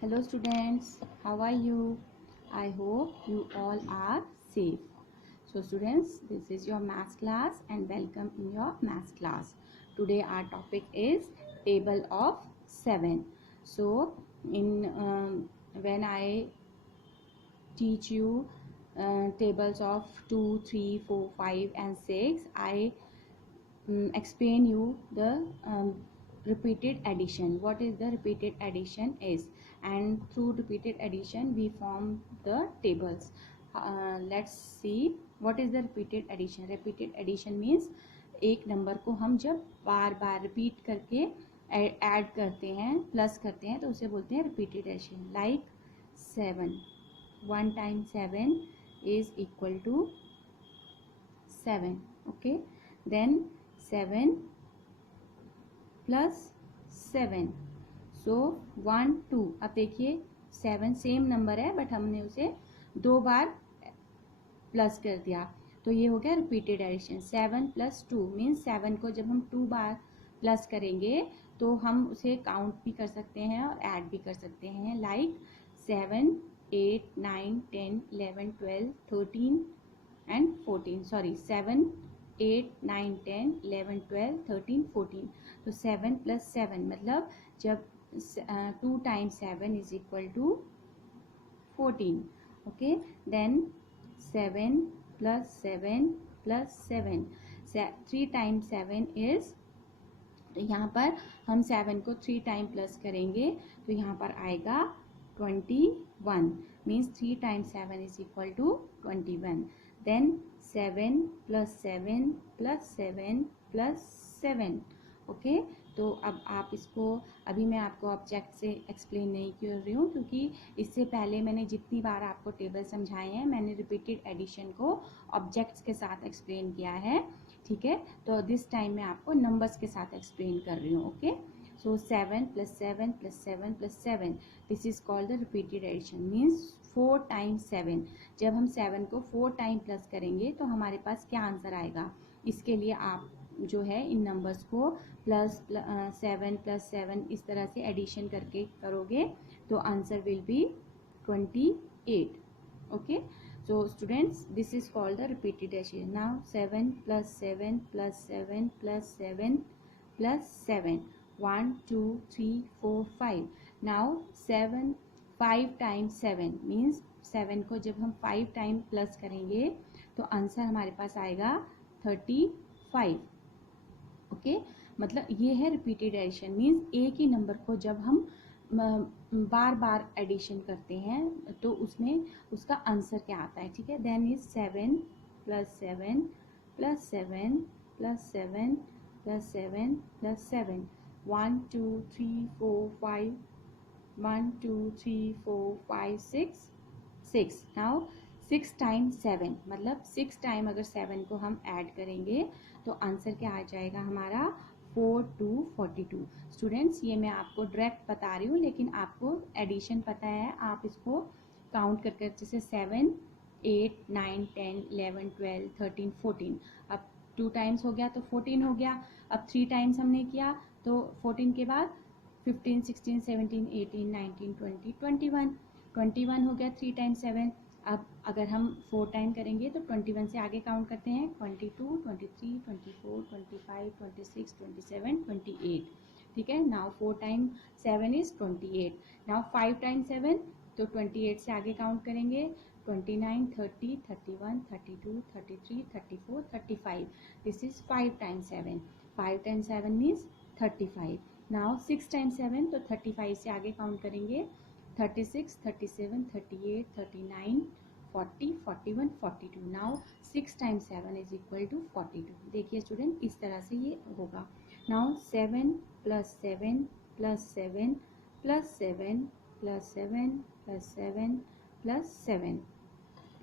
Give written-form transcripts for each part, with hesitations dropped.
Hello students, how are you? I hope you all are safe. So students, this is your maths class and welcome in your maths class. Today our topic is table of 7. So in when I teach you tables of 2, 3, 4, 5 and 6, I explain you the repeated addition. What is the repeated addition is, and through repeated addition we form the tables. Let's see what is the repeated addition. Repeated addition means एक number को हम जब बार बार repeat करके add करते हैं, plus करते हैं, तो उसे बोलते हैं repeated addition. Like 7, 1 times 7 is equal to 7. Okay, then 7 plus 7, सो 1 2. अब देखिए 7 सेम नंबर है बट हमने उसे 2 बार प्लस कर दिया, तो ये हो गया रिपीटेड एडिशन. 7 प्लस 2 मीन्स 7 को जब हम 2 बार प्लस करेंगे तो हम उसे काउंट भी कर सकते हैं और ऐड भी कर सकते हैं. Like 7 8 9 10 11 12 13 and 14. सॉरी 7 8 9 10 11 12 13 14. तो 7 प्लस 7 मतलब जब 2 times 7 is equal to 14. Okay, then 7 plus 7 plus 7, 3 times 7 is, तो यहाँ पर हम 7 को 3 टाइम प्लस करेंगे तो यहाँ पर आएगा 21. Means 3 times 7 is equal to 21. Then 7 plus 7 plus 7 plus 7. Okay, तो अब आप इसको, अभी मैं आपको ऑब्जेक्ट से एक्सप्लेन नहीं कर रही हूँ क्योंकि इससे पहले मैंने जितनी बार आपको टेबल समझाए हैं मैंने रिपीटेड एडिशन को ऑब्जेक्ट्स के साथ एक्सप्लेन किया है. ठीक है, तो दिस टाइम मैं आपको नंबर्स के साथ एक्सप्लेन कर रही हूँ. Okay, so 7 plus 7 plus 7 plus 7, this is called the repeated addition. Means 4 times 7. जब हम 7 को 4 टाइम प्लस करेंगे तो हमारे पास क्या आंसर आएगा. इसके लिए आप जो है इन नंबर्स को प्लस 7 प्लस 7 इस तरह से एडिशन करके करोगे तो answer will be 28. Okay, so students, this is called the repeated addition. Now 7 plus 7 plus 7 plus 7 plus 7, 1 2 3 4 5. now 7 5 times 7 means 7 को जब हम 5 टाइम प्लस करेंगे तो आंसर हमारे पास आएगा 35. ओके, मतलब ये है रिपीटेड एडिशन. मीन्स एक ही नंबर को जब हम बार बार एडिशन करते हैं तो उसमें उसका आंसर क्या आता है. ठीक है, then is 7 plus 7 plus 7 plus 7 plus 7 plus 7, 1 2 3 4 5, 1 2 3 4 5 6 6. Now 6 times 7 मतलब 6 टाइम अगर 7 को हम ऐड करेंगे तो आंसर क्या आ जाएगा हमारा 4 to 42. स्टूडेंट्स, ये मैं आपको डायरेक्ट बता रही हूँ लेकिन आपको एडिशन पता है, आप इसको काउंट कर कर, जैसे 7 8 9 10 11 12 13 14. अब 2 टाइम्स हो गया तो 14 हो गया. अब 3 टाइम्स हमने किया तो 14 के बाद 15 16 17 18 19 20 21. 21 हो गया 3 टाइम्स 7. अब अगर हम 4 टाइम करेंगे तो 21 से आगे काउंट करते हैं 22 23 24 25 26 27 28. ठीक है, now 4 time 7 is 28. Now 5 time 7 तो 28 से आगे काउंट करेंगे 29 30 31 32 33 34 35. This is 5 time 7. 5 time 7 means 35. Now 6 time 7 तो 35 से आगे काउंट करेंगे 36 37 38 39 40 41 42. Now 6 times 7 is equal to 42. देखिए स्टूडेंट, इस तरह से ये होगा. Now 7 plus 7 plus 7 plus 7 plus 7 plus 7 plus 7.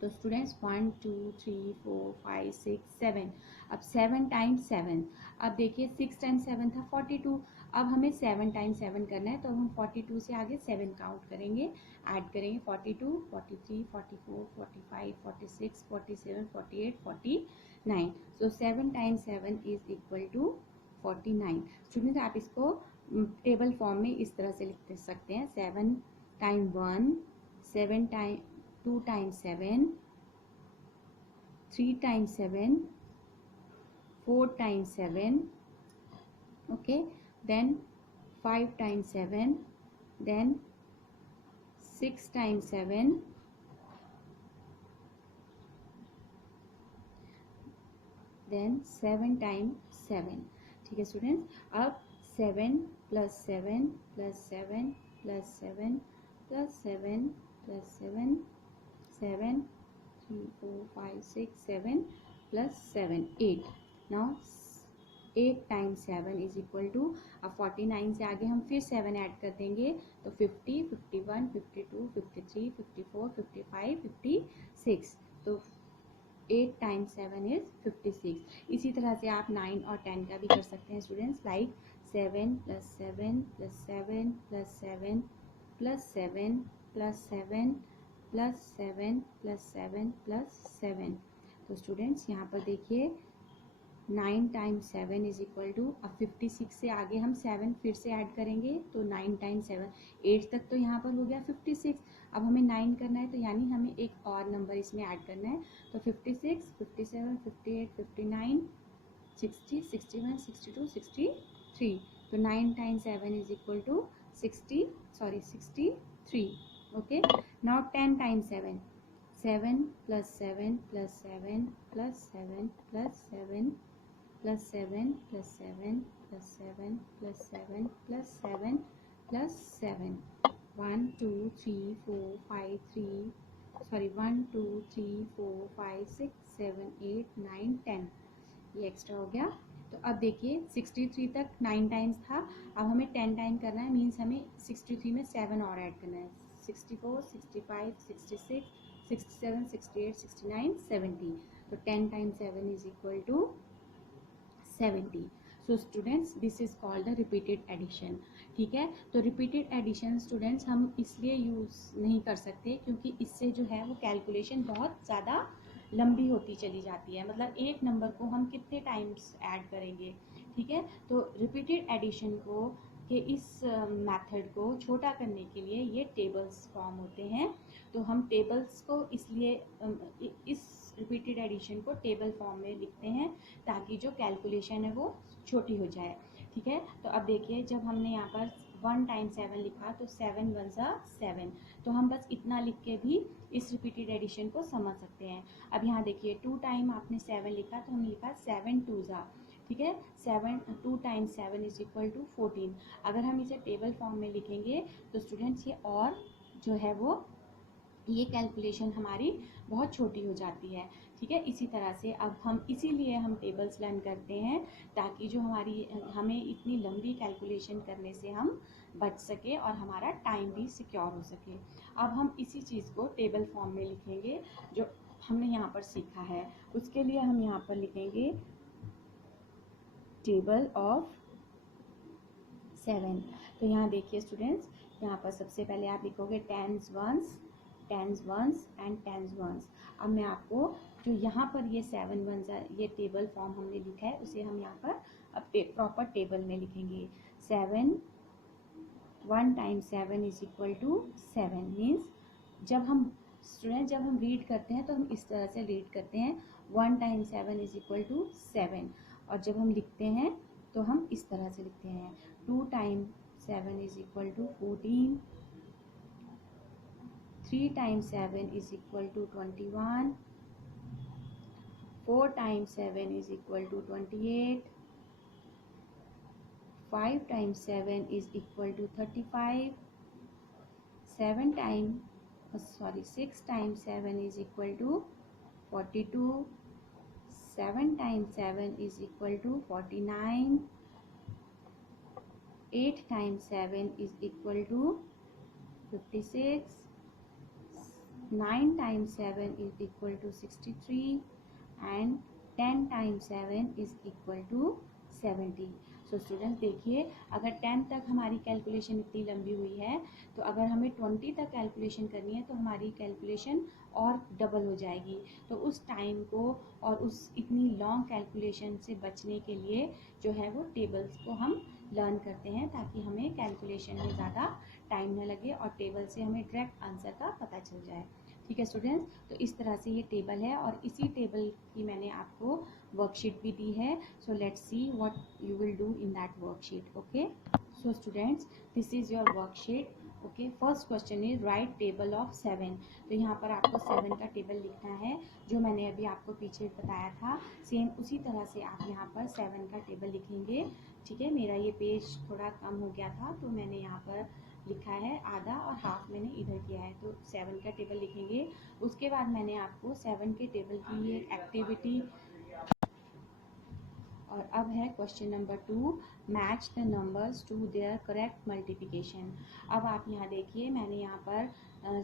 तो स्टूडेंट्स 1 2 3 4 5 6 7. अब 7 टाइम्स 7, अब देखिए 6 टाइम्स 7 था 42. अब हमें 7 टाइम्स 7 करना है तो हम 42 से आगे 7 काउंट करेंगे, ऐड करेंगे 42 43 44 45 46 47 48 49. So 7 times 7 is equal to 49. Students, आप इसको टेबल फॉर्म में इस तरह से लिख सकते हैं. 7 time 1, 7 time 2 time 7, 3 time 7, 4 time 7, okay, then 5 time 7, then 6 time 7, then 7 time 7। ठीक है स्टूडेंट्स, अब 7 plus 7 plus 7 plus 7 plus 7 plus 7, 7 3 4 5 6 7 plus 7 8। Now 8 time 7 is equal to, अब 49 से आगे हम फिर 7 ऐड कर देंगे तो 50, 51, 52, 53, 54, 55, 56। तो 8 टाइम 7 इज 56। इसी तरह से आप 9 और 10 का भी कर सकते हैं students, like 7 plus 7 plus 7 plus 7 plus 7 plus 7 plus 7 plus 7 plus 7। तो स्टूडेंट्स यहाँ पर देखिए 9 टाइम 7 इज इक्वल टू, अब 56 से आगे हम 7 फिर से ऐड करेंगे तो 9 टाइम 7, 8 तक तो यहाँ पर हो गया 56। अब हमें 9 करना है तो यानी हमें एक और नंबर इसमें ऐड करना है, तो 56, 57, 58, 59, 60, 61, 62, 63। तो 9 time 7 is equal to 63। Okay, now 10 time 7, 7 plus 7 plus 7 plus 7 plus 7 plus 7 plus 7 plus 7 plus 7 plus 7 plus 7, 1 2 3 4 5 3 sorry 1 2 3 4 5 6 7 8 9 10, ये एक्स्ट्रा हो गया। तो अब देखिए 63 तक 9 टाइम्स था, अब हमें 10 टाइम करना है, मीन्स हमें 63 में 7 और ऐड करना है, 64 65 66 67 68 69 70। तो 10 time 7 is equal to 70। So students this is called the repeated addition. ठीक है, तो रिपीटेड एडिशन स्टूडेंट्स हम इसलिए यूज़ नहीं कर सकते क्योंकि इससे जो है वो कैलकुलेशन बहुत ज़्यादा लंबी होती चली जाती है, मतलब एक नंबर को हम कितने टाइम्स ऐड करेंगे। ठीक है, तो रिपीटेड एडिशन को के इस मेथड को छोटा करने के लिए ये टेबल्स फॉर्म होते हैं। तो हम टेबल्स को इसलिए इस रिपीटेड एडिशन को टेबल फॉर्म में लिखते हैं ताकि जो कैलकुलेशन है वो छोटी हो जाए। ठीक है, तो अब देखिए जब हमने यहाँ पर 1 टाइम 7 लिखा तो 7 1 ज़ा 7, तो हम बस इतना लिख के भी इस रिपीटेड एडिशन को समझ सकते हैं। अब यहाँ देखिए 2 टाइम आपने 7 लिखा तो हमने लिखा 7 2 ज़ा, ठीक है, 2 टाइम 7 इज इक्वल टू 14। अगर हम इसे टेबल फॉर्म में लिखेंगे तो स्टूडेंट्स ये और जो है वो ये कैलकुलेशन हमारी बहुत छोटी हो जाती है। ठीक है, इसी तरह से अब हम इसीलिए हम टेबल्स लर्न करते हैं ताकि जो हमें इतनी लंबी कैलकुलेशन करने से हम बच सके और हमारा टाइम भी सिक्योर हो सके। अब हम इसी चीज़ को टेबल फॉर्म में लिखेंगे जो हमने यहाँ पर सीखा है। उसके लिए हम यहाँ पर लिखेंगे टेबल ऑफ 7। तो यहाँ देखिए स्टूडेंट्स, यहाँ पर सबसे पहले आप लिखोगे tens ones and tens ones. अब मैं आपको जो यहाँ पर ये 7 वंस ये टेबल फॉर्म हमने लिखा है उसे हम यहाँ पर अब प्रॉपर टेबल में लिखेंगे। 7 1 time 7 is equal to 7, means जब हम रीड करते हैं तो हम इस तरह से रीड करते हैं 1 टाइम 7 इज इक्वल टू 7, और जब हम लिखते हैं तो हम इस तरह से लिखते हैं 2 time 7 is equal to 14, 3 times 7 is equal to 21, 4 times 7 is equal to 28, 5 times 7 is equal to 35, 6 times 7 is equal to 42, 7 times 7 is equal to 49, 8 times 7 is equal to 56, 9 times 7 is equal to 63, and 10 times 7 is equal to 70। So students देखिए, अगर 10 तक हमारी calculation इतनी लंबी हुई है तो अगर हमें 20 तक कैलकुलेशन करनी है तो हमारी कैलकुलेशन और डबल हो जाएगी। तो उस टाइम को और उस इतनी लॉन्ग कैलकुलेशन से बचने के लिए जो है वो टेबल्स को हम लर्न करते हैं ताकि हमें कैलकुलेशन में ज़्यादा टाइम ना लगे और टेबल से हमें डायरेक्ट आंसर का पता चल जाए। ठीक है स्टूडेंट्स, तो इस तरह से ये टेबल है और इसी टेबल की मैंने आपको वर्कशीट भी दी है। So let's see what you will do in that worksheet. Okay, so students, this is your worksheet. Okay, first question is right table of 7। तो यहाँ पर आपको 7 का टेबल लिखना है, जो मैंने अभी आपको पीछे बताया था सेम उसी तरह से आप यहाँ पर 7 का टेबल लिखेंगे। ठीक है, मेरा ये पेज थोड़ा कम हो गया था तो मैंने यहाँ पर लिखा है आधा और हाफ मैंने इधर किया है, तो 7 का टेबल लिखेंगे। उसके बाद मैंने आपको 7 के टेबल की एक एक्टिविटी, और अब है question number 2, match the numbers to their correct multiplication. अब आप यहाँ देखिए, मैंने यहाँ पर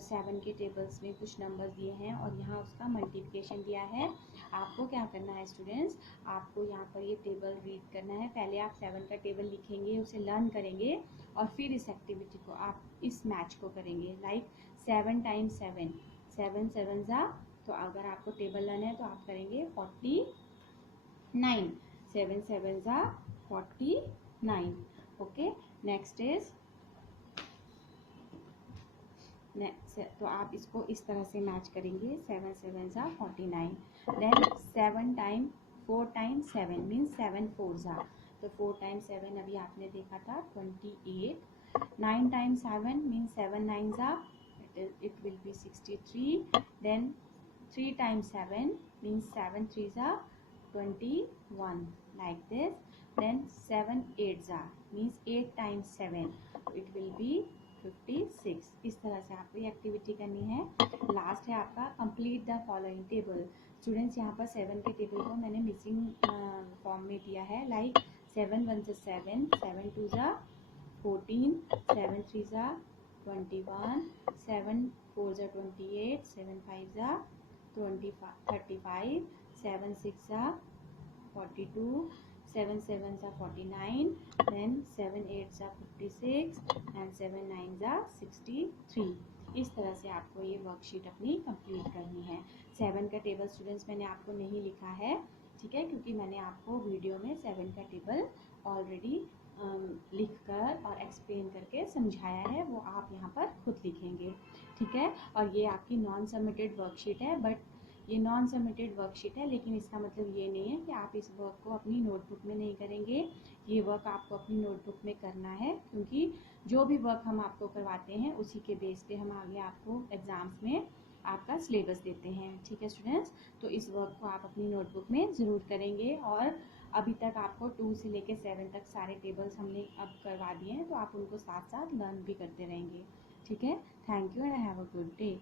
7 के टेबल्स में कुछ नंबर्स दिए हैं और यहाँ उसका मल्टीप्लिकेशन दिया है। आपको क्या करना है स्टूडेंट्स, आपको यहाँ पर ये टेबल रीड करना है। पहले आप 7 का टेबल लिखेंगे, उसे लर्न करेंगे और फिर इस एक्टिविटी को आप इस मैच को करेंगे। लाइक 7 टाइम्स 7, 7 7 ज़ा, तो अगर आपको टेबल लर्न है तो आप करेंगे 49, 7 7 ज़ा 49। ओके, नेक्स्ट इज तो आप इसको इस तरह से मैच करेंगे, 7 7 ज़ा 49। देन 7 टाइम 4 टाइम्स 7 मीन्स 7 4 ज़ा, तो 4 टाइम्स 7 अभी आपने देखा था 28। 9 टाइम्स 7 मीन्स 7 9 ज़ा, it will be 63. Then 3 times 7 means 7 3 ज़ा 21, like this. Then 7 8 ज़ा means 8 times 7, it will be 56। इस तरह से आपको ये एक्टिविटी करनी है। लास्ट है आपका complete the following table. Students, यहाँ पर 7 के टेबल को मैंने मिसिंग फॉर्म में दिया है। लाइक 7 1 ज़ा 7, 7 2 ज़ा 14, 7 3 ज़ा 21, 7 4 ज़ा 28, 7 5 ज़ा 35, 7 6 ज़ा 42, 7 7 ज़ा 49, then 7 8 ज़ा 56 and 7 9 ज़ा 63। इस तरह से आपको ये वर्कशीट अपनी कंप्लीट करनी है। 7 का टेबल स्टूडेंट्स मैंने आपको नहीं लिखा है, ठीक है, क्योंकि मैंने आपको वीडियो में 7 का टेबल ऑलरेडी लिखकर और एक्सप्लेन करके समझाया है, वो आप यहाँ पर खुद लिखेंगे। ठीक है, और ये आपकी नॉन सबमिटेड वर्कशीट है, बट ये नॉन सबमिटेड वर्कशीट है, लेकिन इसका मतलब ये नहीं है कि आप इस वर्क को अपनी नोटबुक में नहीं करेंगे। ये वर्क आपको अपनी नोटबुक में करना है, क्योंकि जो भी वर्क हम आपको करवाते हैं उसी के बेस पे हम आगे आपको एग्ज़ाम्स में आपका सिलेबस देते हैं। ठीक है स्टूडेंट्स, तो इस वर्क को आप अपनी नोटबुक में ज़रूर करेंगे। और अभी तक आपको 2 से लेकर 7 तक सारे टेबल्स हमने अब करवा दिए हैं, तो आप उनको साथ साथ लर्न भी करते रहेंगे। ठीक है, thank you and have a good day.